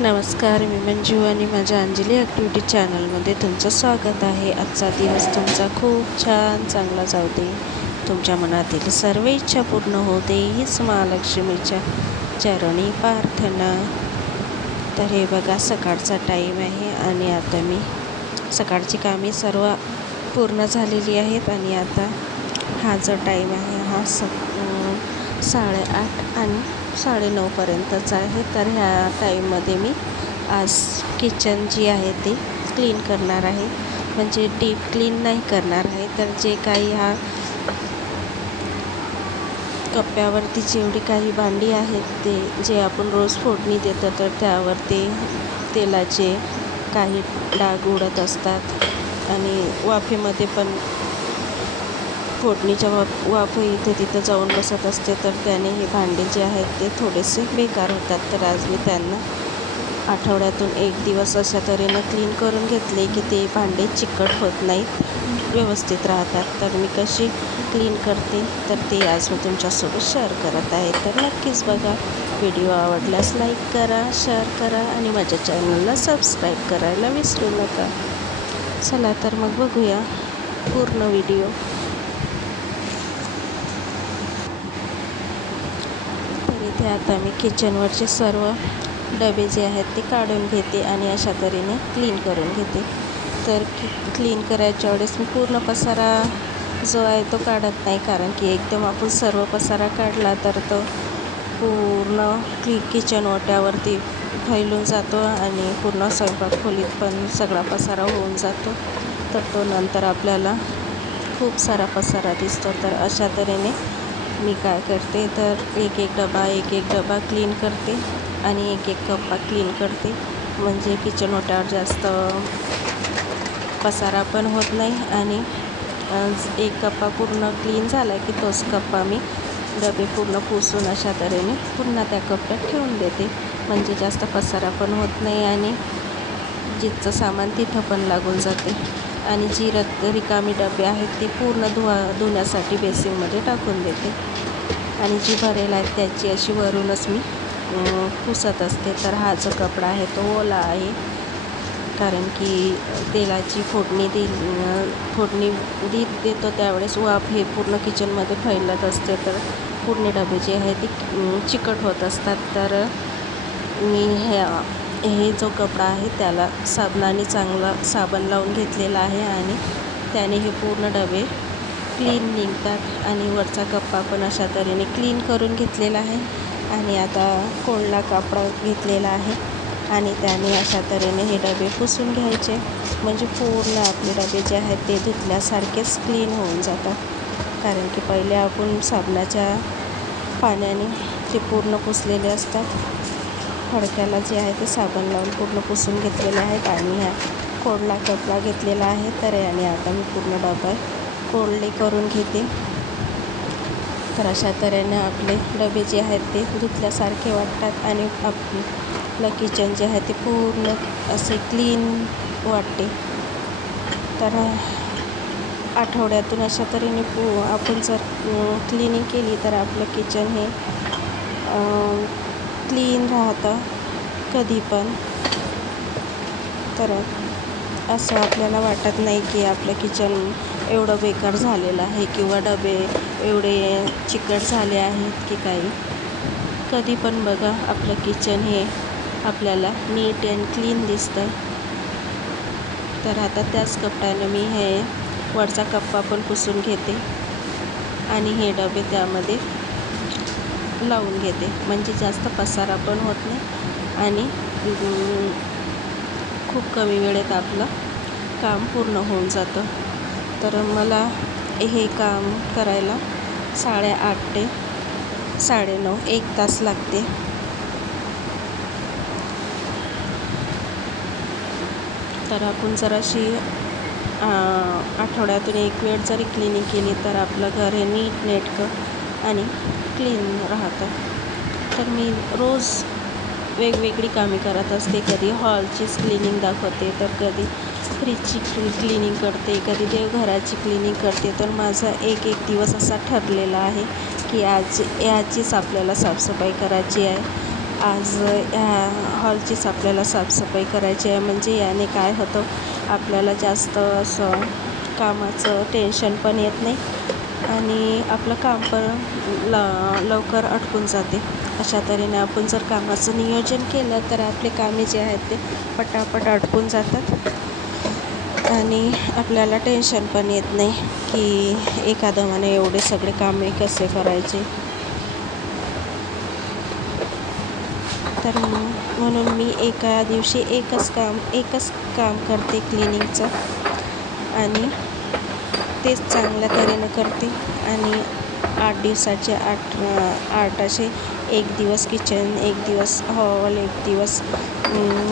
नमस्कार मी मंजू आणि माझ्या अंजली ॲक्टिव्हिटी चॅनलमध्ये तुमचं स्वागत आहे. आजचा दिवस तुमचा खूप छान चांगला जाऊ दे. तुमच्या मनातील सर्व इच्छा पूर्ण होते हीच महालक्ष्मीच्या चरणी प्रार्थना. तर हे बघा सकाळचा टाईम आहे आणि आता मी सकाळची कामे सर्व पूर्ण झालेली आहेत आणि आता हा जो टाईम आहे हा स साडेआठ आणि साडेनऊपर्यंतच आहे. तर ह्या टाईममध्ये मी आज किचन जी आहे ती क्लीन करणार आहे. म्हणजे डीप क्लीन नाही करणार आहे. तर जे काही हा कप्प्यावरती जेवढी काही भांडी आहेत ते जे आपण रोज फोडणी देतो तर त्यावरती तेलाचे काही डाग उडत असतात. आणि वाफेमध्ये पण फोडणीच्या वाफ वाफ इथे तिथं जाऊन बसत असते तर त्याने हे भांडे जे आहेत ते थोडेसे बेकार होतात. तर आज मी त्यांना आठवड्यातून एक दिवस अशा तऱ्हेनं क्लीन करून घेतले की ते भांडे चिकट होत नाहीत व्यवस्थित राहतात. तर मी कशी क्लीन करते? तर ते आज मी तुमच्यासोबत शेअर करत आहे. तर नक्कीच बघा व्हिडिओ आवडल्यास लाईक करा शेअर करा आणि माझ्या चॅनलला सबस्क्राईब करायला विसरू नका. चला तर मग बघूया पूर्ण व्हिडिओ तर आता मी किचनवरचे सर्व डबे जे आहेत ते काढून घेते आणि अशा तऱ्हेने क्लीन करून घेते. तर क्लीन करायच्या वेळेस मी पूर्ण पसारा जो आहे तो काढत नाही कारण की एकदम आपण सर्व पसारा काढला तर तो पूर्ण कि किचन ओट्यावरती फैलून जातो आणि पूर्ण स्वयंपाक खोलीत पण सगळा पसारा होऊन जातो. तर तो नंतर आपल्याला खूप सारा पसारा दिसतो. तर अशा तऱ्हेने मी काय करते तर एक एक डबा एक एक डबा क्लीन करते आणि एक एक कप्पा क्लीन करते. म्हणजे किचन ओट्यावर जास्त पसारा पण होत नाही आणि एक कप्पा पूर्ण क्लीन झाला की तोच कप्पा मी डबे पूर्ण पुसून अशा तऱ्हेने पुन्हा त्या कप्प्यात ठेवून देते. म्हणजे जास्त पसारा पण होत नाही आणि जिथचं सामान तिथं पण लागून जाते. आणि जी रक रिकामी डबे आहेत ते पूर्ण धुवा धुण्यासाठी बेसिनमध्ये टाकून देते. आणि जी भरेल आहेत त्याची अशी वरूनच मी पुसत असते. तर हा जो कपडा आहे तो ओला आहे. कारण की तेलाची फोडणी दे फोडणी दी देतो त्यावेळेस वाफ हे पूर्ण किचनमध्ये फैलत असते. तर पूर्ण डबे जे आहे ते चिकट होत असतात. तर मी ह्या हे जो कपडा आहे त्याला साबणाने चांगला साबण लावून घेतलेला आहे आणि त्याने हे पूर्ण डबे क्लीन निघतात आणि वरचा कप्पा पण अशा तऱ्हेने क्लीन करून घेतलेला आहे आणि आता कोळला कपडा घेतलेला आहे आणि त्याने अशा तऱ्हेने हे डबे पुसून घ्यायचे. म्हणजे पूर्ण आपले डबे जे आहेत ते धुतल्यासारखेच क्लीन होऊन जातात. कारण की पहिले आपण साबणाच्या पाण्याने ते पूर्ण पुसलेले असतात. फडक्याला जे आहे ते साबण लावून पूर्ण पुसून घेतलेले आहेत आणि ह्या कोरडा कपडा घेतलेला आहे. तर याने आता मी पूर्ण डबा कोरडे करून घेते. तर अशा तऱ्हेने आपले डबे जे आहेत ते धुतल्यासारखे वाटतात आणि आपलं किचन जे आहे ते पूर्ण असे क्लीन वाटते. तर आठवड्यातून अशा तऱ्हेने पू आपण जर क्लिनिंग केली तर आपलं किचन हे क्लीन राहतं कधी पण तर असं आपल्याला वाटत नाही की आपलं किचन एवढं बेकार झालेलं आहे किंवा डबे एवढे चिकट झाले आहेत की काही. कधी पण बघा आपलं किचन हे आपल्याला नीट अँड क्लीन दिसतं तर आता त्याच कपड्यानं मी हे वरचा कप्पा पण पुसून घेते. आणि हे डबे त्यामध्ये लावून घेते. म्हणजे जास्त पसारा पण होत नाही आणि खूप कमी वेळेत आपलं काम पूर्ण होऊन जातं. तर मला हे काम करायला साडेआठ ते साडेनऊ एक तास लागते. तर आपण जराशी अशी आठवड्यातून एक वेळ जरी क्लिनिक केली तर आपलं घर हे नीट नेटकं आणि क्लीन राहतं. तर मी रोज वेगवेगळी कामे करत असते. कधी हॉलचीच क्लिनिंग दाखवते तर कधी फ्रीजची क्लिनिंग करते कधी देवघराची क्लिनिंग करते. तर माझा एक एक दिवस असा ठरलेला आहे की आज याचीच आपल्याला साफसफाई करायची आहे. आज ह्या हॉलचीच आपल्याला साफसफाई करायची आहे. म्हणजे याने काय होतं? आपल्याला जास्त असं कामाचं टेन्शन पण येत नाही. आणि आपलं काम पण ल लवकर आटपून जाते. अशा तऱ्हेने आपण जर कामाचं नियोजन केलं तर आपले कामे जे आहेत ते पटापट आटपून जातात. आणि आपल्याला टेन्शन पण येत नाही की एका दमाने एवढे सगळे कामे कसे करायचे. तर म्हणून मी एका दिवशी एकच काम एकच काम करते क्लिनिंगचं आणि तेच चांगल्या तऱ्हेनं करते. आणि आठ दिवसाचे आठ आठ असे एक दिवस किचन एक दिवस हॉल एक दिवस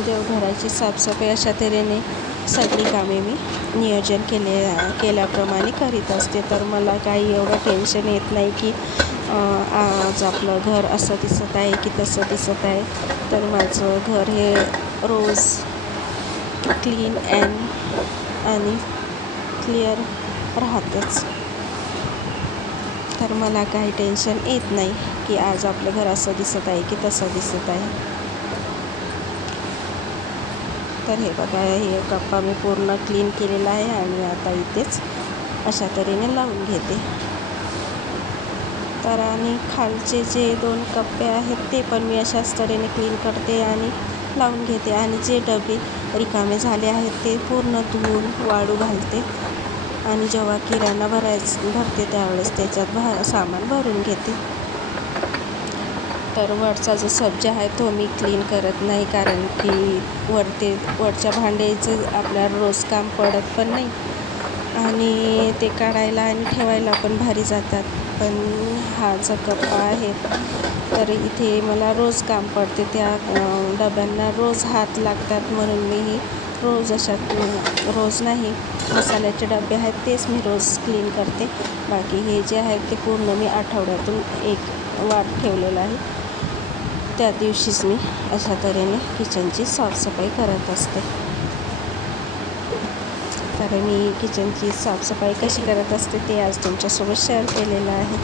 देवघराची साफसफाई अशा तऱ्हेने सगळी कामे मी नियोजन केले केल्याप्रमाणे करीत असते. तर मला काही एवढं टेन्शन येत नाही की आज आपलं घर असं दिसत आहे की तसं दिसत आहे. तर माझं घर हे रोज क्लीन अँड आणि क्लिअर राहतेच. तर मला काही टेन्शन येत नाही की आज आपलं घर असं दिसत आहे की तसं दिसत आहे. तर हे बघा हे कप्पा मी पूर्ण क्लीन केलेला आहे आणि आता इथेच अशा तऱ्हेने लावून घेते. तर आणि खालचे जे दोन कप्पे आहेत ते पण मी अशाच तऱ्हेने क्लीन करते आणि लावून घेते. आणि जे डबे रिकामे झाले आहेत ते पूर्ण धुवून वाळू घालते. आणि जेव्हा किराणा भरायच भरते त्यावेळेस त्याच्यात भा सामान भरून घेते. तर वरचा जो सब्ज आहे तो मी क्लीन करत नाही कारण की वरते वरच्या भांड्याचं आपल्याला रोज काम पडत पण नाही. आणि ते काढायला आणि ठेवायला पण भारी जातात. पण हा जो कप्पा आहे तर इथे मला रोज काम पडते. त्या डब्यांना रोज हात लागतात म्हणून मी रोज अशा रोज नाही. मसाल्याचे डबे आहेत तेच मी रोज क्लीन करते. बाकी हे जे आहेत ते पूर्ण मी आठवड्यातून एक वाट ठेवलेला आहे. त्या दिवशीच मी अशा तऱ्हेने किचनची साफसफाई करत असते. तर मी किचनची साफसफाई कशी करत असते ते आज तुमच्यासोबत शेअर केलेलं आहे.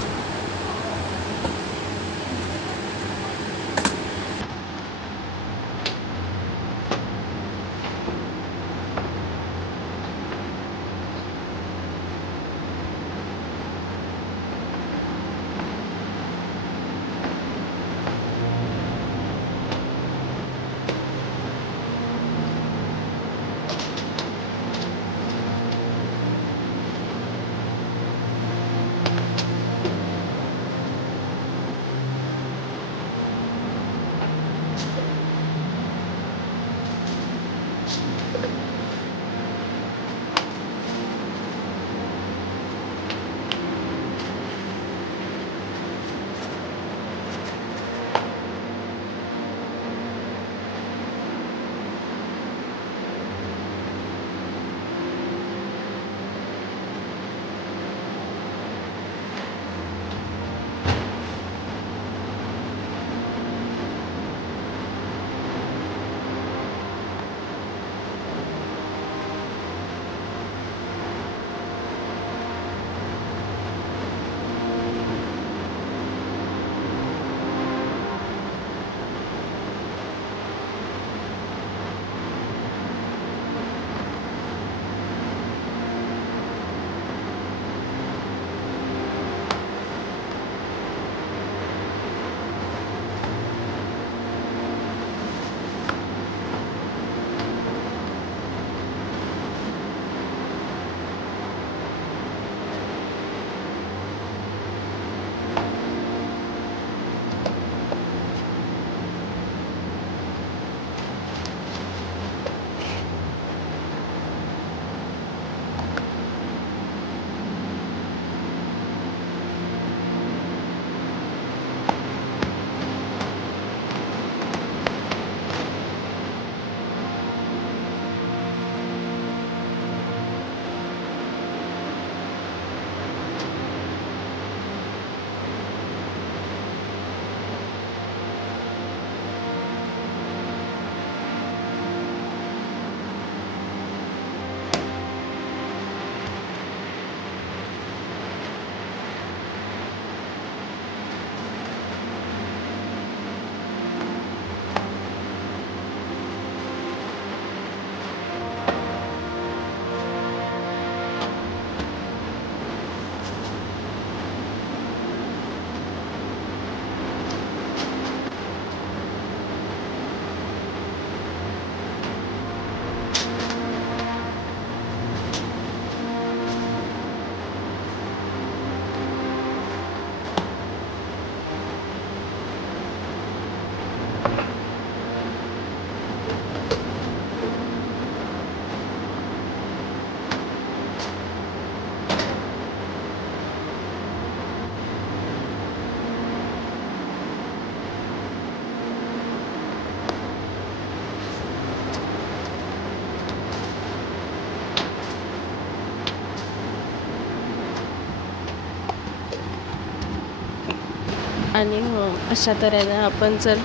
आणि हो, अशा तऱ्हेने आपण जर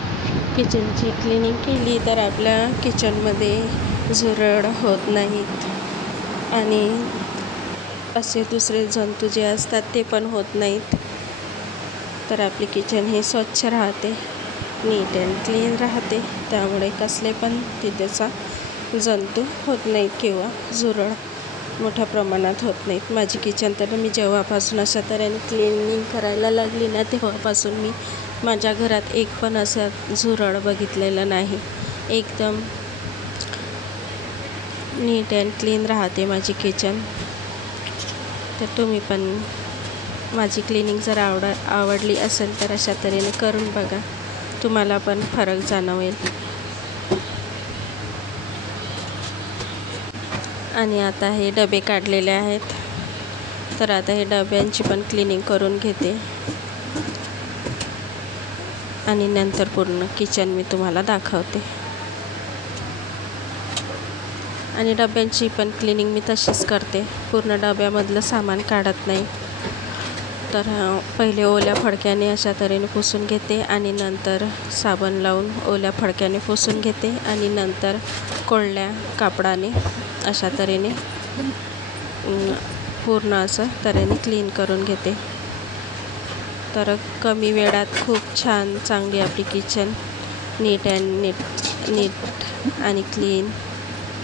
किचनची क्लिनिंग केली तर आपल्या किचनमध्ये झुरळ होत नाहीत. आणि असे दुसरे जंतू जे असतात ते पण होत नाहीत. तर आपली किचन हे स्वच्छ राहते नीट अँड क्लीन राहते. त्यामुळे कसले पण तिथेचा जंतू होत नाहीत किंवा झुरळ. मोठ्या प्रमाणात होत नाहीत. माझी किचन तर मी जेव्हापासून अशा तऱ्हेने क्लिनिंग करायला लागली ना तेव्हापासून मी माझ्या घरात एक पण असं झुरळ बघितलेलं नाही. एकदम नीट अँड क्लीन राहते माझी किचन तर तुम्ही पण माझी क्लिनिंग जर आवड आवडली असेल तर अशा तऱ्हेने करून बघा. तुम्हाला पण फरक जाणवेल. आणि आता हे डबे काढलेले आहेत. तर आता हे डब्यांची पण क्लिनिंग करून घेते. आणि नंतर पूर्ण किचन मी तुम्हाला दाखवते. आणि डब्यांची पण क्लिनिंग मी तशीच करते. पूर्ण डब्यामधलं सामान काढत नाही. तर पहिले ओल्या फडक्याने अशा तऱ्हेने पुसून घेते आणि नंतर साबण लावून ओल्या फडक्याने पुसून घेते आणि नंतर कोळल्या कापडाने अशा तऱ्हेने पूर्ण असं तऱ्हेने क्लीन करून घेते. तर कमी वेळात खूप छान चांगली आपली किचन नीट अँड नीट नीट आणि क्लीन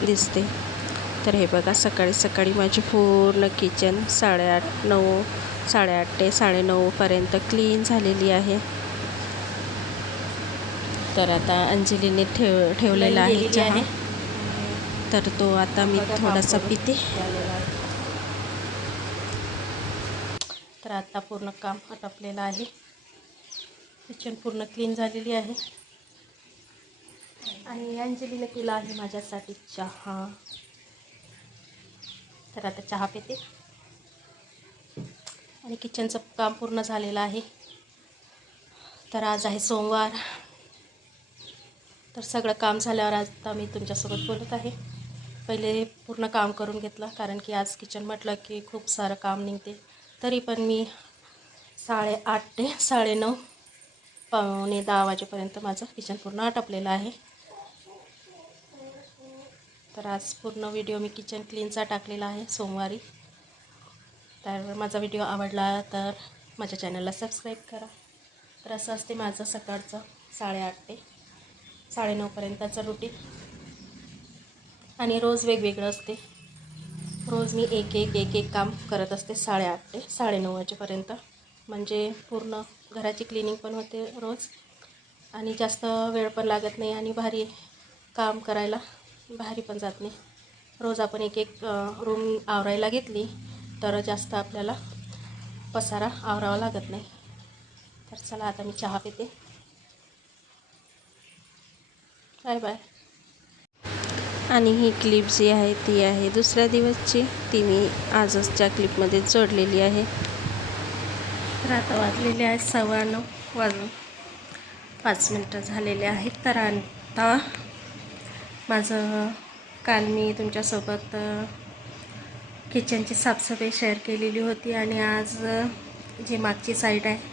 दिसते. तर हे बघा सकाळी सकाळी माझी पूर्ण किचन साडेआठ नऊ साडेआठ ते साडेनऊपर्यंत क्लीन झालेली आहे. तर आता अंजलीने ठेव ठेवलेला आहे चहा. तर तो आता मी थोडासा पिते. तर आता पूर्ण काम आटपलेलं आहे. किचन पूर्ण क्लीन झालेली आहे. आणि अंजलीने केला आहे माझ्यासाठी चहा. तर आता चहा पिते. आणि किचनचं काम पूर्ण झालेलं आहे. तर आज आहे सोमवार. तर सगळं काम झाल्यावर आता मी तुमच्यासोबत बोलत आहे. पहिले पूर्ण काम करून घेतलं कारण की आज किचन म्हटलं की खूप सारं काम निघते. तरी पण मी साडेआठ ते साडेनऊ पावणे दहा वाजेपर्यंत माझं किचन पूर्ण आटपलेलं आहे. तर आज पूर्ण व्हिडिओ मी किचन क्लीनचा टाकलेला आहे सोमवारी. तर माझा व्हिडिओ आवडला तर माझ्या चॅनलला सबस्क्राईब करा. तर असं असते माझं सकाळचं साडेआठ ते साडेनऊपर्यंतचं रुटीन आणि रोज वेगवेगळं असते. रोज मी एक एक एक एक काम करत असते साडेआठ ते साडेनऊ वाजेपर्यंत म्हणजे पूर्ण घराची क्लिनिंग पण होते रोज. आणि जास्त वेळ पण लागत नाही आणि भारी काम करायला भारी पण जात नाही. रोज आपण एक एक रूम आवरायला घेतली तर जास्त आपल्याला पसारा आवरावा लागत नाही. तर चला आता मी चहा पिते. Bye bye. आणि ही क्लिप जी आहे ती आहे दुसऱ्या दिवसची. ती मी आजच्या क्लिपमध्ये जोडलेली आहे. तर आता वाजलेले आहेत सव्वा नऊ वाजून पाच मिनटं झालेले आहेत. तर आता माझं काल मी तुमच्यासोबत किचनची साफसफाई शेअर केलेली होती आणि आज जी मागची साईड आहे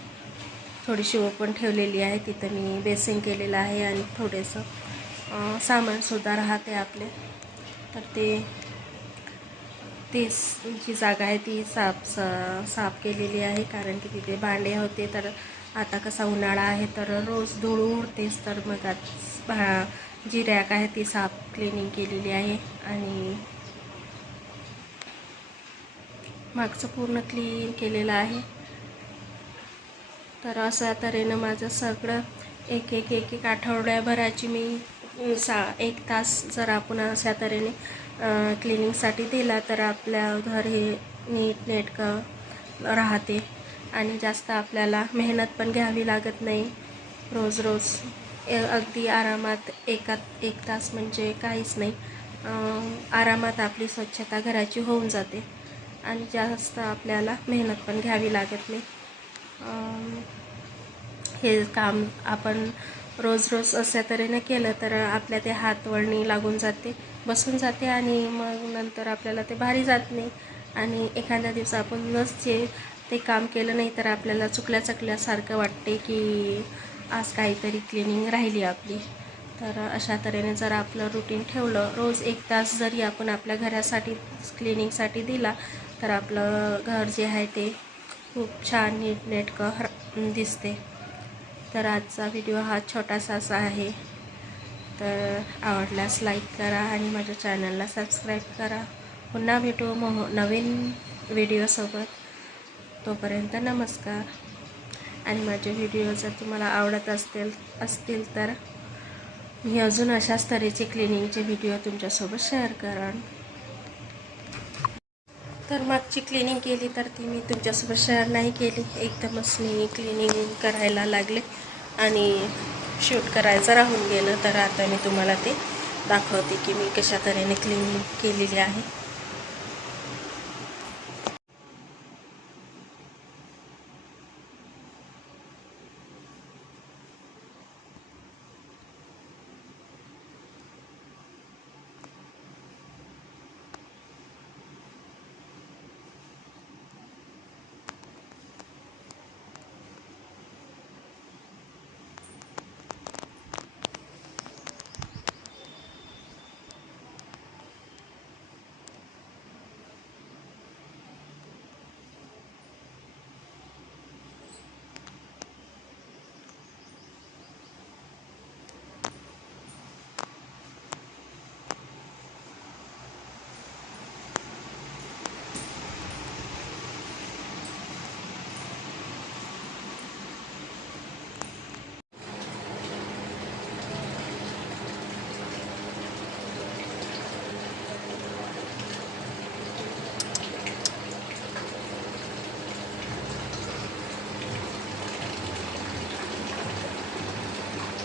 थोडीशी ओपन ठेवलेली आहे. तिथं मी बेसिंग केलेलं आहे आणि थोडंसं सामानसुद्धा राहते आपले. तर ते तीच जी जागा आहे ती साफ साफ केलेली आहे. कारण की तिथे भांडे होते तर आता कसा उन्हाळा आहे तर रोज धूळ उडतेच. तर मग आज जी रॅक आहे ती साफ क्लिनिंग केलेली आहे. आणि मागचं पूर्ण क्लीन केलेलं आहे. तर अशा तऱ्हेनं माझं सगळं एक एक एक एक आठवड्याभराची मी सा एक तास जर आपण अशा तऱ्हेने क्लिनिंगसाठी दिला तर आपल्या घर हे नीट नेटकं राहते. आणि जास्त आपल्याला मेहनत पण घ्यावी लागत नाही. रोज रोज अगदी आरामात एकात एक तास म्हणजे काहीच नाही. आरामात आपली स्वच्छता घराची होऊन जाते. आणि जास्त आपल्याला मेहनत पण घ्यावी लागत नाही. हे काम आपण रोज रोज अशा तऱ्हेने केलं तर आपल्या ते हातवळणी लागून जाते बसून जाते आणि मग नंतर आपल्याला ते भारी जात नाही. आणि एखाद्या दिवस आपण जे ते काम केलं नाही तर आपल्याला चुकल्या चुकल्यासारखं वाटते की आज काहीतरी क्लिनिंग राहिली आपली. तर अशा तऱ्हेने जर आपलं रुटीन ठेवलं रोज एक तास जरी आपण आपल्या घरासाठी क्लिनिंगसाठी दिला तर आपलं घर जे आहे ते खूप छान नीटनेटकं हर- दिसते. तर आजचा व्हिडिओ हा छोटासा असा आहे. तर आवडल्यास लाईक करा आणि माझ्या चॅनलला सबस्क्राईब करा. पुन्हा भेटू मग नवीन व्हिडिओसोबत तोपर्यंत नमस्कार. आणि माझे व्हिडिओ जर तुम्हाला आवडत असतील असतील तर मी अजून अशाच तऱ्हेचे क्लिनिंगचे व्हिडिओ तुमच्यासोबत शेअर करा तर मागची क्लिनिंग केली तर ती मी तुमच्यासोबत शेअर नाही केली. एकदमच मी क्लिनिंग करायला लागले आणि शूट करायचं राहून गेलं. तर आता मी तुम्हाला ते दाखवते की मी कशा तऱ्हेने क्लिनिंग केलेली आहे.